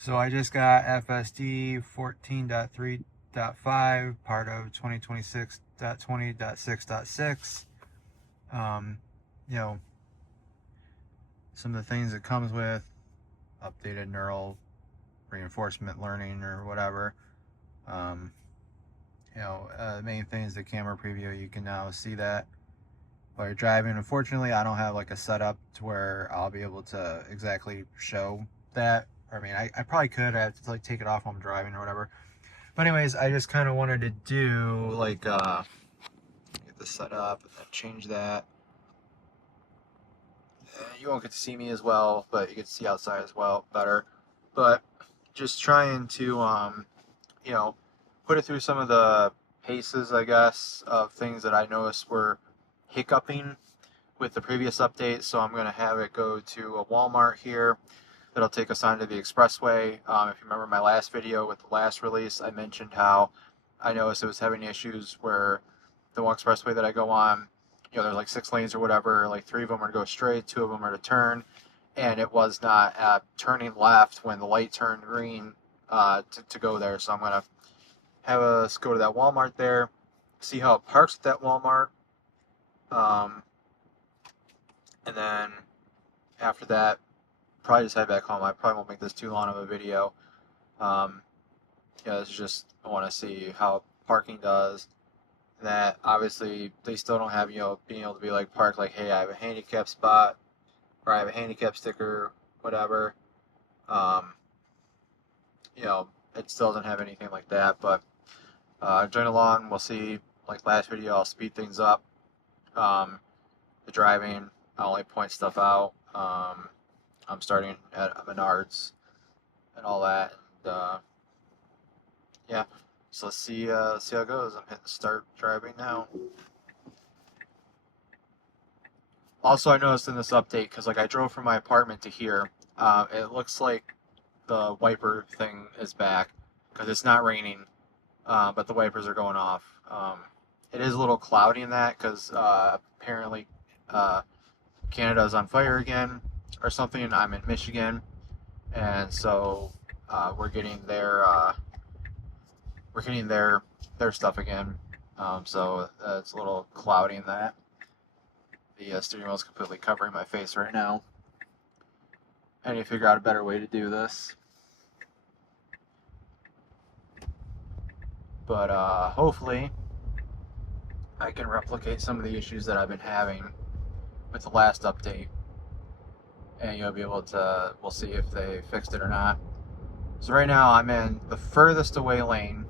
So I just got FSD 14.3.5, part of 2026.20.6.6. You know, some of the things it comes with, updated neural reinforcement learning or whatever. The main thing is the camera preview. You can now see that while you're driving. Unfortunately, I don't have like a setup to where I'll be able to exactly show that. I mean, I probably could. I have to like take it off while I'm driving or whatever. But anyways, I just kind of wanted to do like get this set up and then change that. You won't get to see me as well, but you get to see outside as well better. But just trying to put it through some of the paces, I guess, of things that I noticed were hiccuping with the previous update. So I'm going to have it go to a Walmart here that'll take us onto the expressway. If you remember my last video with the last release, I mentioned how I noticed it was having issues where the one expressway that I go on, there's like 6 lanes or whatever, like 3 of them are to go straight, 2 of them are to turn, and it was not turning left when the light turned green to go there. So I'm going to have us go to that Walmart there, see how it parks at that Walmart, and then after that, probably just head back home. I probably won't make this too long of a video. This is just, I want to see how parking does. That obviously they still don't have, being able to be like park like, hey, I have a handicap spot, or I have a handicap sticker, whatever. It still doesn't have anything like that, but join along. We'll see. Like last video, I'll speed things up. The driving, I'll only point stuff out. I'm starting at Menards and all that. And, yeah, so let's see how it goes. I'm hitting start driving now. Also, I noticed in this update, because like I drove from my apartment to here, it looks like the wiper thing is back because it's not raining, but the wipers are going off. It is a little cloudy in that because apparently Canada's on fire again or something, and I'm in Michigan, and so we're getting their stuff again. So it's a little cloudy in that. The steering wheel is completely covering my face right now. I need to figure out a better way to do this. But hopefully I can replicate some of the issues that I've been having with the last update. And you'll be able to, we'll see if they fixed it or not. So right now I'm in the furthest away lane,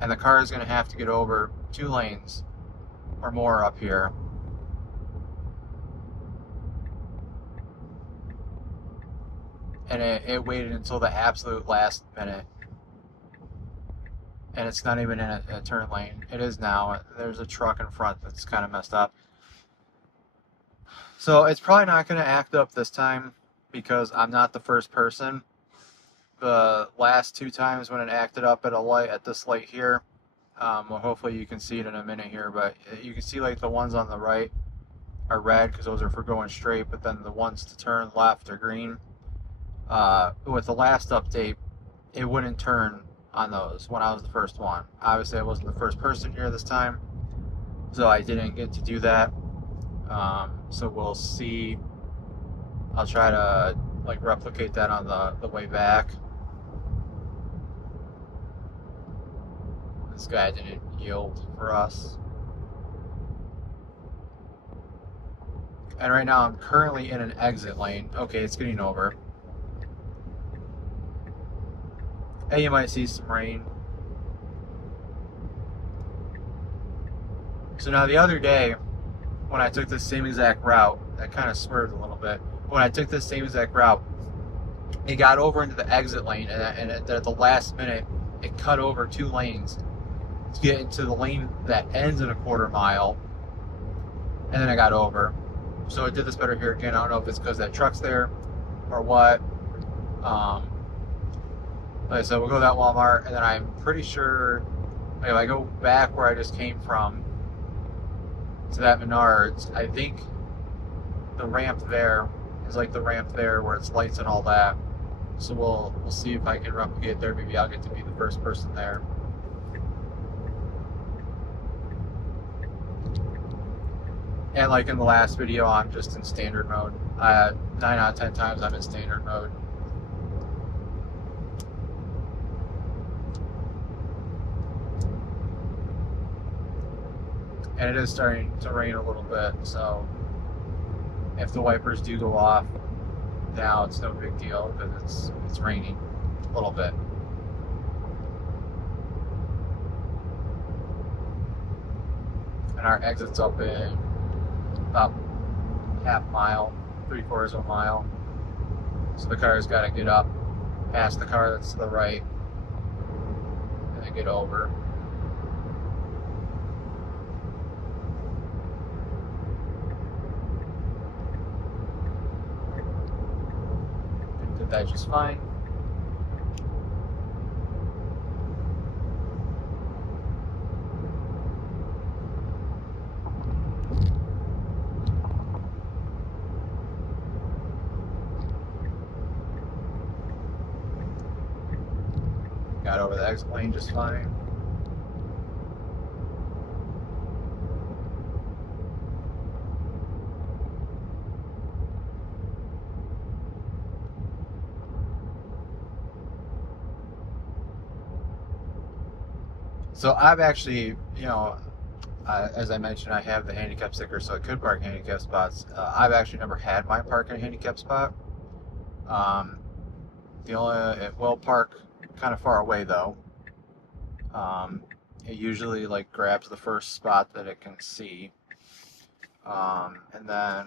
and the car is going to have to get over 2 lanes or more up here. And it waited until the absolute last minute. And it's not even in a turn lane. It is now. There's a truck in front that's kind of messed up. So it's probably not going to act up this time because I'm not the first person. The last 2 times when it acted up at a light, at this light here, well, hopefully you can see it in a minute here, but you can see like the ones on the right are red because those are for going straight, but then the ones to turn left are green. With the last update, it wouldn't turn on those when I was the first one. Obviously I wasn't the first person here this time, so I didn't get to do that. So we'll see. I'll try to like replicate that on the way back. This guy didn't yield for us. And right now I'm currently in an exit lane. Okay, it's getting over. And you might see some rain. So now the other day, when I took this same exact route, I kind of swerved a little bit. When I took this same exact route, it got over into the exit lane, and at the last minute, it cut over 2 lanes to get into the lane that ends in a 1/4 mile, and then I got over. So it did this better here again. I don't know if it's because that truck's there or what. Like I said, we'll go to that Walmart, and then I'm pretty sure if I go back where I just came from to that Menards, I think the ramp there is like the ramp there where it's lights and all that. So we'll see if I can replicate there. Maybe I'll get to be the first person there. And like in the last video, I'm just in standard mode. 9 out of 10 times I'm in standard mode. And it is starting to rain a little bit, so if the wipers do go off now, it's no big deal because it's raining a little bit. And our exit's up in about half mile, 3/4 of a mile. So the car's got to get up past the car that's to the right and then get over. Did that just fine. Got over the exit lane just fine. So I've actually, as I mentioned, I have the handicap sticker, so I could park handicap spots. I've actually never had mine park in a handicap spot. It will park kind of far away though. It usually like grabs the first spot that it can see. And then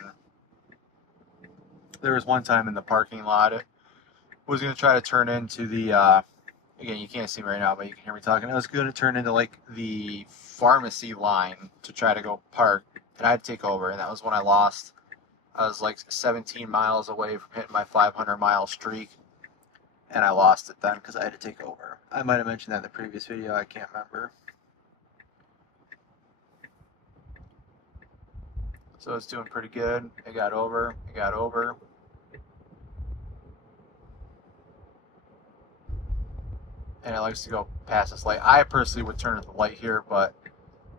there was one time in the parking lot, it was going to try to turn into the, again, you can't see me right now, but you can hear me talking. It was going to turn into like the pharmacy line to try to go park, and I had to take over, and that was when I lost. I was like 17 miles away from hitting my 500-mile streak, and I lost it then because I had to take over. I might have mentioned that in the previous video, I can't remember. So it's doing pretty good. It got over. And it likes to go past this light. I personally would turn at the light here, but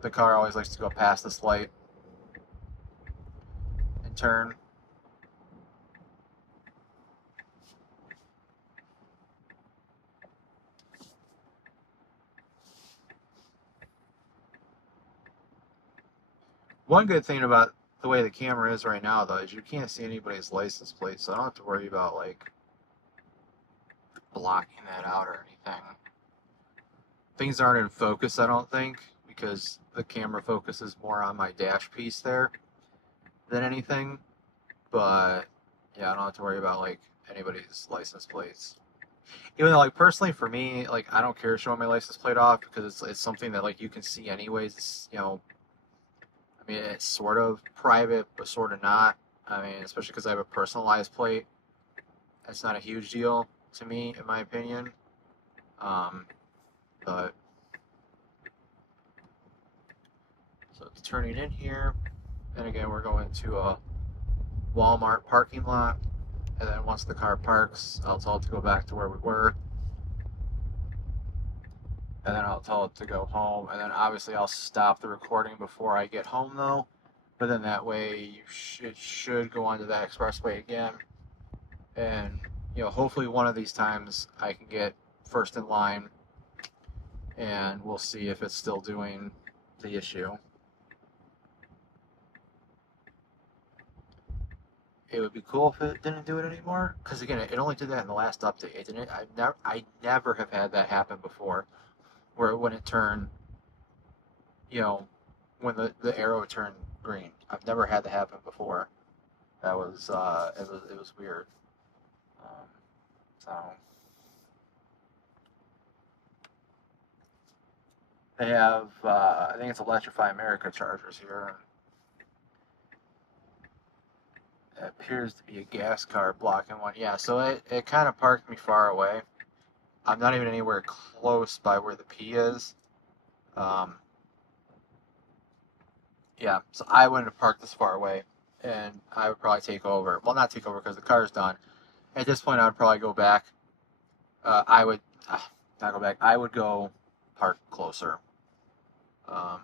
the car always likes to go past this light and turn. One good thing about the way the camera is right now, though, is you can't see anybody's license plate, so I don't have to worry about like blocking that out or anything. Things aren't in focus, I don't think, because the camera focuses more on my dash piece there than anything. But yeah, I don't have to worry about like anybody's license plates. Even though, like, personally for me, like, I don't care showing my license plate off because it's something that like you can see anyways. It's, I mean, it's sort of private, but sort of not. I mean, especially because I have a personalized plate. It's not a huge deal to me, in my opinion. But so it's turning in here, and again, we're going to a Walmart parking lot. And then once the car parks, I'll tell it to go back to where we were. And then I'll tell it to go home. And then obviously I'll stop the recording before I get home though. But then that way it should go onto the expressway again. And hopefully one of these times I can get first in line. And we'll see if it's still doing the issue. It would be cool if it didn't do it anymore, because again, it only did that in the last update. It didn't. I never have had that happen before, where when it turned, when the arrow turned green. I've never had that happen before. That was it was weird. So they have I think it's Electrify America chargers here. It appears to be a gas car blocking one. Yeah, so it kind of parked me far away. I'm not even anywhere close by where the P is. Yeah, so I wouldn't have parked this far away, and I would probably take over. Well, not take over because the car's done. At this point, I would probably go back I would not go back. I would go park closer. Um,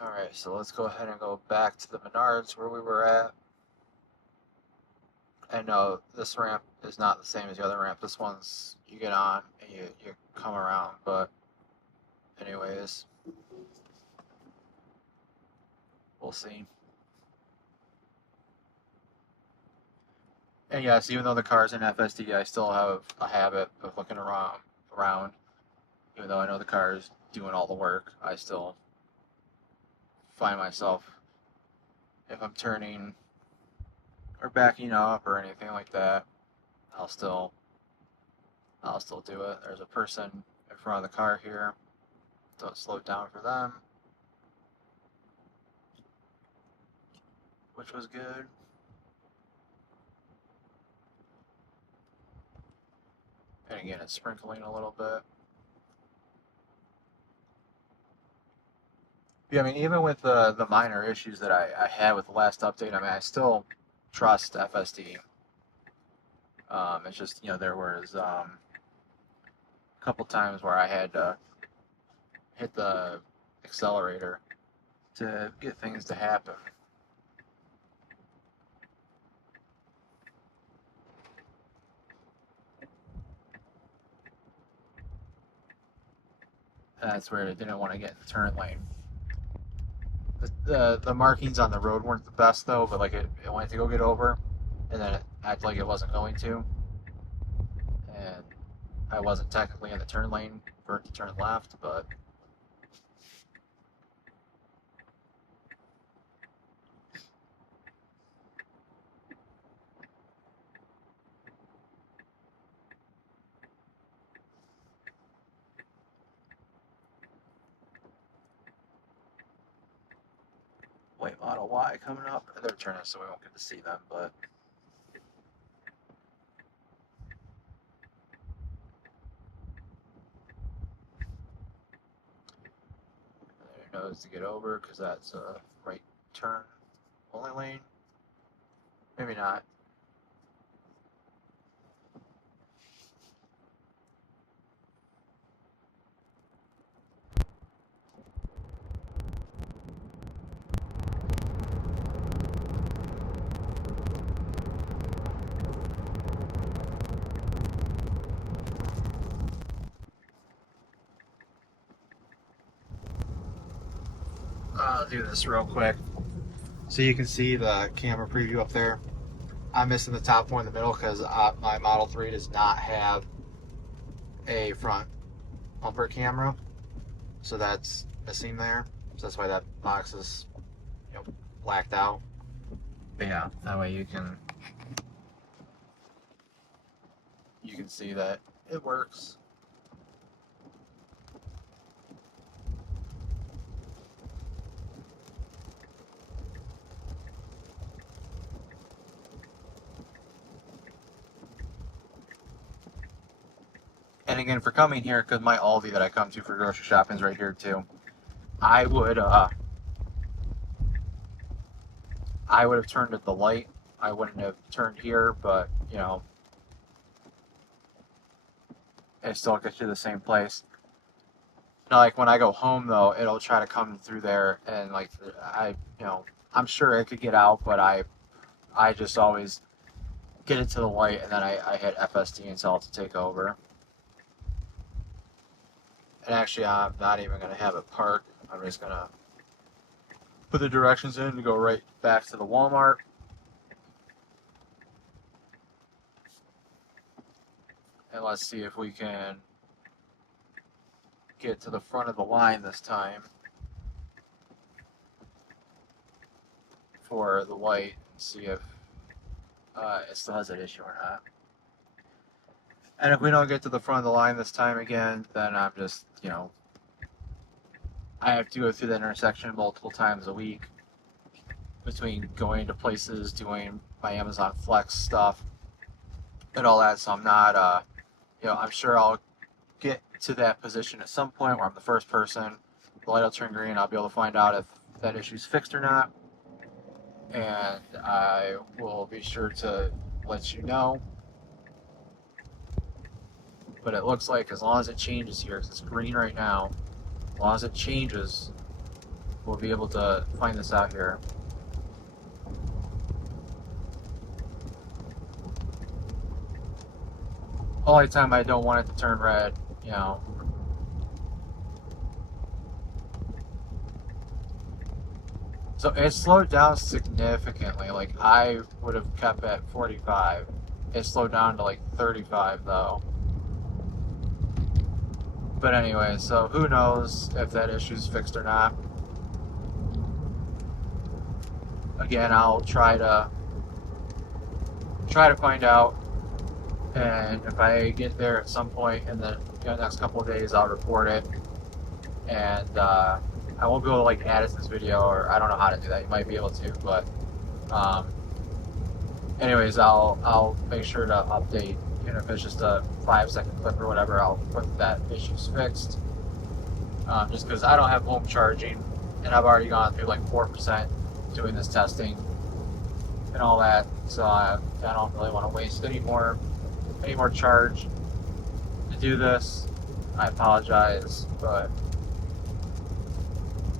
all right, so let's go ahead and go back to the Menards where we were at. I know this ramp is not the same as the other ramp. This one's you get on and you come around, but anyways, we'll see. And yes, even though the car's in FSD, I still have a habit of looking around. Even though I know the car is doing all the work, I still find myself, if I'm turning or backing up or anything like that, I'll still do it. There's a person in front of the car here. Don't slow it down for them, which was good. And again, it's sprinkling a little bit. Yeah, I mean, even with the minor issues that I had with the last update, I mean, I still trust FSD. It's just, there was a couple times where I had to hit the accelerator to get things to happen. And that's where I didn't want to get in the turn lane. The markings on the road weren't the best though, but like it went to go get over, and then it acted like it wasn't going to, and I wasn't technically in the turn lane for it to turn left, but white Model Y coming up. They're turning, so we won't get to see them, but there knows to get over because that's a right turn only lane. Maybe not. I'll do this real quick so you can see the camera preview up there. I'm missing the top one in the middle because my Model 3 does not have a front bumper camera, so that's missing there. So that's why that box is, blacked out. But yeah, that way you can see that it works. And again, for coming here, because my Aldi that I come to for grocery shopping is right here too. I would have turned at the light. I wouldn't have turned here, but it still gets you to the same place. Now, like when I go home though, it'll try to come through there, and like I'm sure it could get out, but I just always get it to the light, and then I hit FSD and tell it to take over. And actually, I'm not even going to have it park. I'm just going to put the directions in to go right back to the Walmart. And let's see if we can get to the front of the line this time for the white and see if it still has that issue or not. And if we don't get to the front of the line this time again, then I'm just, I have to go through the intersection multiple times a week between going to places, doing my Amazon Flex stuff, and all that. So I'm not, I'm sure I'll get to that position at some point where I'm the first person. The light will turn green. I'll be able to find out if that issue's fixed or not. and I will be sure to let you know. But it looks like as long as it changes here, 'cause it's green right now, as long as it changes, we'll be able to find this out here. Only time I don't want it to turn red, you know. So it slowed down significantly. Like I would have kept at 45. It slowed down to like 35 though. But anyway, so who knows if that issue's fixed or not. Again, I'll try to find out, and if I get there at some point in the next couple of days, I'll report it. And I won't be able to like add it to this video, or I don't know how to do that. You might be able to, but anyways, I'll make sure to update. You know, if it's just a 5-second clip or whatever, I'll put that issue's fixed. Just because I don't have home charging, and I've already gone through like 4% doing this testing and all that, so I don't really want to waste any more charge to do this. I apologize, but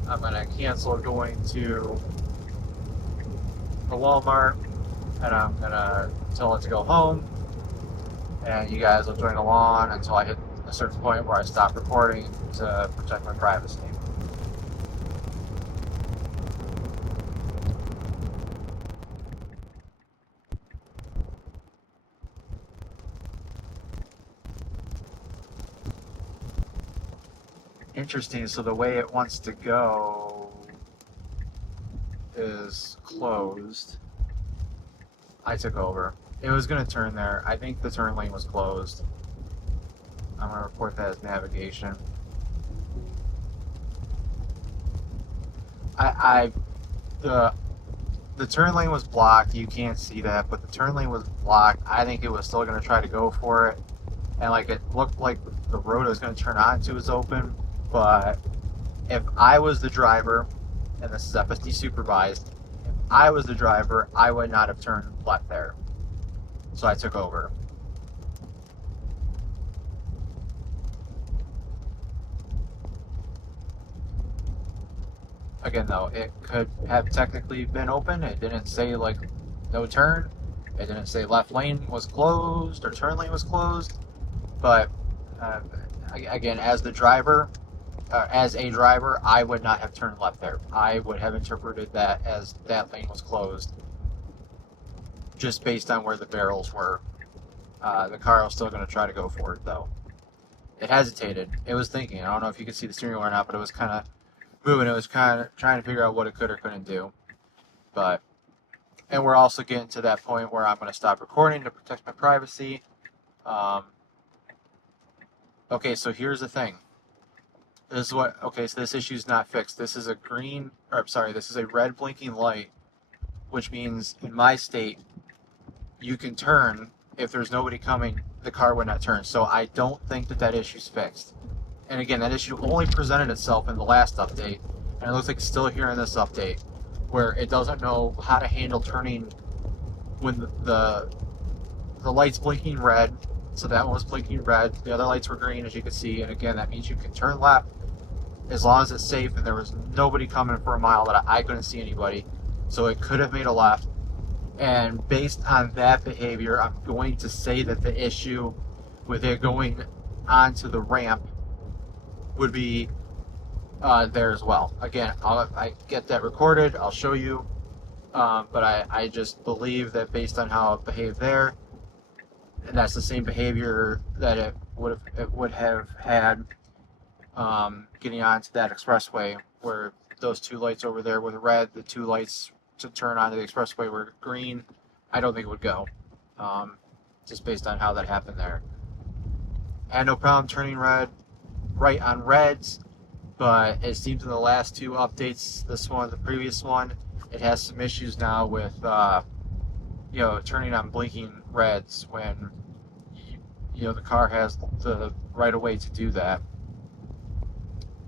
I'm gonna cancel going to the Walmart, and I'm gonna tell it to go home, and you guys will join along until I hit a certain point where I stop recording to protect my privacy. Interesting, so the way it wants to go is closed. I took over. It was going to turn there. I think the turn lane was closed. I'm going to report that as navigation. The turn lane was blocked. You can't see that, but the turn lane was blocked. I think it was still going to try to go for it, and like it looked like the road it was going to turn onto was open. But if I was the driver, and this is FSD supervised, if I was the driver, I would not have turned left there. So I took over. Again though, it could have technically been open. It didn't say like no turn. It didn't say left lane was closed or turn lane was closed. But again, as a driver, I would not have turned left there. I would have interpreted that as that lane was closed, just based on where the barrels were. The car was still going to try to go for it, though. It hesitated. It was thinking. I don't know if you could see the steering wheel or not, but it was kind of moving. It was kind of trying to figure out what it could or couldn't do. And we're also getting to that point where I'm going to stop recording to protect my privacy. Okay, so here's the thing. So this issue is not fixed. This is a this is a red blinking light, which means in my state, you can turn. If there's nobody coming, the car would not turn. So I don't think that issue's fixed. And again, that issue only presented itself in the last update, and it looks like it's still here in this update, where it doesn't know how to handle turning when the light's blinking red. So that one was blinking red. The other lights were green, as you can see. And again, that means you can turn left as long as it's safe, and there was nobody coming for a mile that I couldn't see anybody. So it could have made a left. And based on that behavior, I'm going to say that the issue with it going onto the ramp would be there as well. Again, I get that recorded. I'll show you. But I just believe that based on how it behaved there, and that's the same behavior that it would have had getting onto that expressway, where those two lights over there were red, the two lights to turn onto the expressway were green. I don't think it would go, just based on how that happened there. Had no problem turning right on reds, but it seems in the last two updates, this one, the previous one, it has some issues now with turning on blinking reds when the car has the right of way to do that.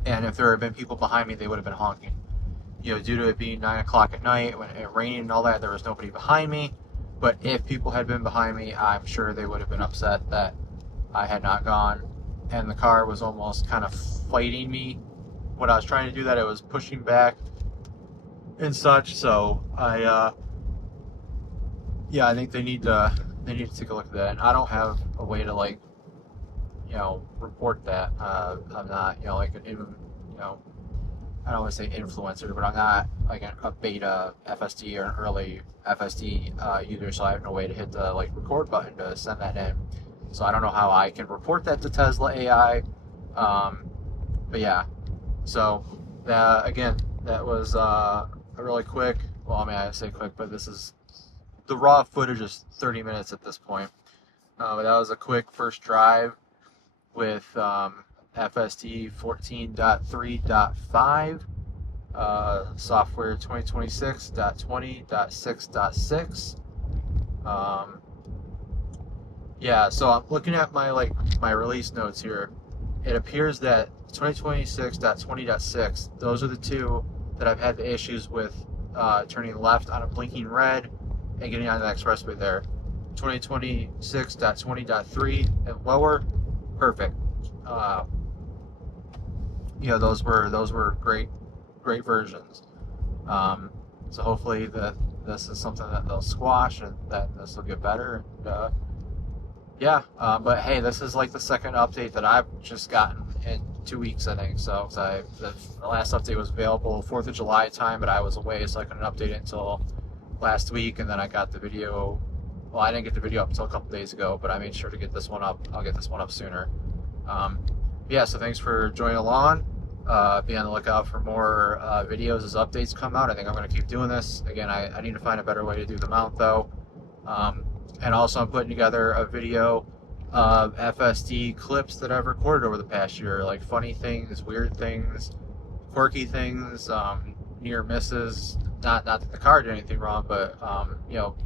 And if there had been people behind me, they would have been honking. due to it being 9 o'clock at night when it raining and all that, there was nobody behind me. But if people had been behind me, I'm sure they would have been upset that I had not gone. And the car was almost kind of fighting me when I was trying to do that. It was pushing back and such. So yeah, I think they need to take a look at that. And I don't have a way to report that. I'm not like an I don't want to say influencer, but I'm not like a beta FSD or an early FSD user, so I have no way to hit the record button to send that in. So I don't know how I can report that to Tesla AI. But yeah, so again, that was a really quick. Well, I mean, I say quick, but this is the raw footage is 30 minutes at this point. But that was a quick first drive with FSD 14.3.5, software 2026.20.6.6. Yeah, so I'm looking at my release notes here. It appears that 2026.20.6, those are the two that I've had the issues with turning left on a blinking red and getting on the expressway there. 2026.20.3 and lower, perfect. Those were great versions. So hopefully this is something that they'll squash and that this will get better. And yeah, but hey, this is like the second update that I've just gotten in 2 weeks, I think. So the last update was available 4th of July time, but I was away, so I couldn't update it until last week. And then I got the video. Well, I didn't get the video up until a couple days ago, but I made sure to get this one up. I'll get this one up sooner. Yeah, so thanks for joining along. Be on the lookout for more videos as updates come out. I think I'm going to keep doing this. Again, I need to find a better way to do the mount, though. And also, I'm putting together a video of FSD clips that I've recorded over the past year, like funny things, weird things, quirky things, near misses. Not that the car did anything wrong, but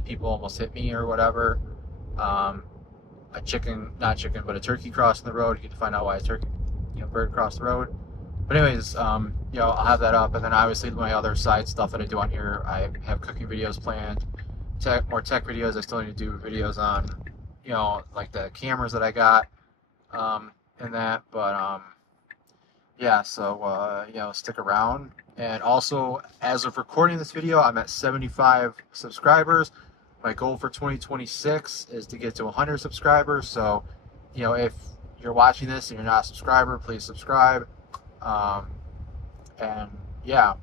people almost hit me or whatever. A turkey crossing the road. You get to find out why a turkey, bird crossed the road. But anyways, I'll have that up, and then obviously my other side stuff that I do on here. I have cooking videos planned, more tech videos. I still need to do videos on, like the cameras that I got, and that. But yeah, so stick around. And also, as of recording this video, I'm at 75 subscribers. My goal for 2026 is to get to 100 subscribers. So, if you're watching this and you're not a subscriber, please subscribe. And yeah,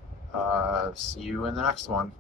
see you in the next one.